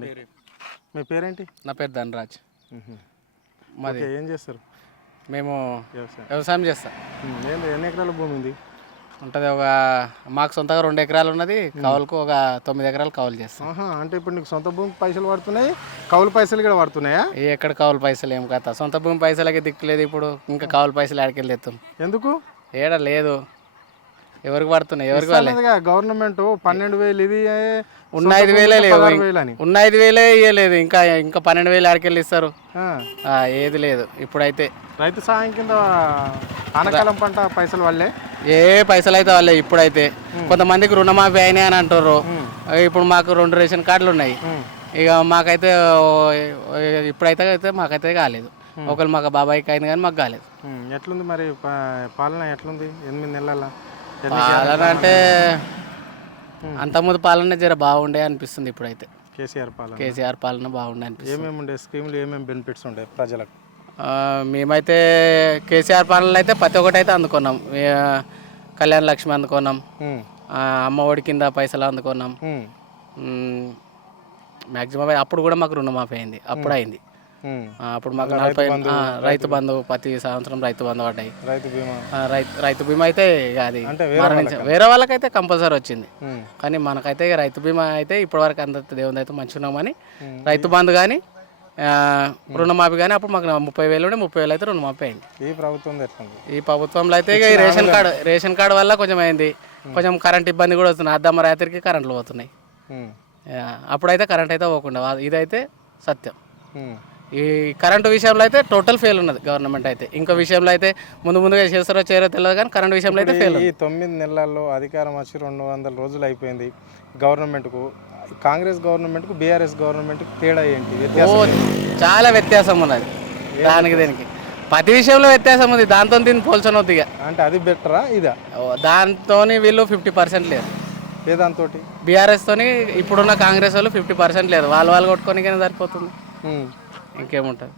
పేరు మీ పేరేంటి? నా పేరు ధనరాజ్. మాది ఏం చేస్తారు? మేము వ్యవసాయం. వ్యవసాయం చేస్తాం. ఎన్ని ఎకరాల భూమి ఉంది? ఉంటుంది మాకు సొంతగా 2 ఎకరాలు ఉన్నది. కౌలుకు ఒక 9 ఎకరాలు కౌలు చేస్తాం. అంటే ఇప్పుడు నీకు సొంత భూమి పైసలు పడుతున్నాయి, కౌలు పైసలు కూడా పడుతున్నాయా? ఎక్కడ కౌలు పైసలు ఏం కథ, సొంత భూమి పైసలకి దిక్కులేదు. ఇప్పుడు ఇంకా కౌలు పైసలు ఆడికెళ్ళి తెస్తాం. ఎందుకు? ఏడ లేదు, ఎవరికి పడుతున్నాయి? ఎవరికి వాళ్ళే. గవర్నమెంట్ 12,000 ఇది ఉన్న 5,000 లేవు, ఉన్న 5,000 ఇవ్వలేదు. ఇంకా 12,000 ఆడికెళ్ళి ఇస్తారు. ఏది లేదు ఇప్పుడైతే. రైతు సాయం కింద ఆనకాలం పంట పైసలు వాళ్ళే, ఏ పైసలు అయితే వాళ్ళే. ఇప్పుడైతే కొంతమందికి రుణమాఫీ అయినాయి అని అంటారు. ఇప్పుడు మాకు 2 రేషన్ కార్డులు ఉన్నాయి. ఇక మాకైతే ఇప్పుడైతే మాకైతే కాలేదు. ఒకళ్ళు మాకు బాబాయ్కి అయింది కానీ మాకు కాలేదు. ఎట్లుంది మరి పాలన? ఎట్లుంది 8 నెలల పాలన? అంటే అంతకుముందు పాలన జర బాగుండే అనిపిస్తుంది. ఇప్పుడైతే కేసీఆర్ పాలన బాగుండే అనిపిస్తుంది. ఏమేమి ఉండే స్కీములు, ఏమేమి బెనిఫిట్స్ ఉండే ప్రజలకు? మేమైతే కేసీఆర్ పాలనలో అయితే ప్రతి ఒక్కటి అయితే అందుకున్నాం. కళ్యాణ లక్ష్మి అందుకున్నాం, అమ్మ ఒడి కింద పైసలు అందుకున్నాం. మ్యాక్సిమం అప్పుడు కూడా మాకు రుణమాఫీ అయింది. అప్పుడు అయింది. అప్పుడు మాకు 40 రైతు బంధు, ప్రతి సంవత్సరం రైతు బంధు పడ్డాయి. రైతు బీమా అయితే అది వేరే వాళ్ళకైతే కంపల్సరీ వచ్చింది. కానీ మనకైతే రైతు బీమా అయితే ఇప్పటివరకు అంత దేవుని అయితే మంచిగా ఉన్నామని. రైతు బంధు కానీ రుణమాఫీ కానీ అప్పుడు మాకు 30,000 ఉండే 30,000 అయితే రుణమాఫీ అయింది. ఈ ప్రభుత్వంలో అయితే ఇక ఈ రేషన్ కార్డు వల్ల కొంచెం అయింది. కొంచెం కరెంట్ ఇబ్బంది కూడా వస్తుంది. అద్దమ్మ రాత్రికి కరెంట్లు పోతున్నాయి. అప్పుడైతే కరెంట్ అయితే పోకుండా, ఇదైతే సత్యం. ఈ కరెంటు విషయంలో అయితే టోటల్ ఫెయిల్ ఉన్నది గవర్నమెంట్ అయితే. ఇంకో విషయంలో అయితే ముందుగా చేస్తారో చేయరో తెలియదు కానీ కరెంట్ విషయంలో అయితే ఫెయిల్. ఈ 9 నెలల్లో అధికారం వచ్చి 200 రోజులు అయిపోయింది గవర్నమెంట్కు. కాంగ్రెస్ గవర్నమెంట్కు బీఆర్ఎస్ గవర్నమెంట్కు తేడా ఏంటి? చాలా వ్యత్యాసం ఉన్నది. దీనికి ప్రతి విషయంలో వ్యత్యాసం ఉంది. దాంతో దీన్ని పోల్చనొద్దు. ఇక అంటే అది బెటరా ఇదా? దాంతో వీళ్ళు 50% లేదు. దాంతో బీఆర్ఎస్ తోని ఇప్పుడున్న కాంగ్రెస్ వాళ్ళు 50% లేదు. వాళ్ళు కొట్టుకొని సరిపోతుంది. ఇంకేముంటుంది?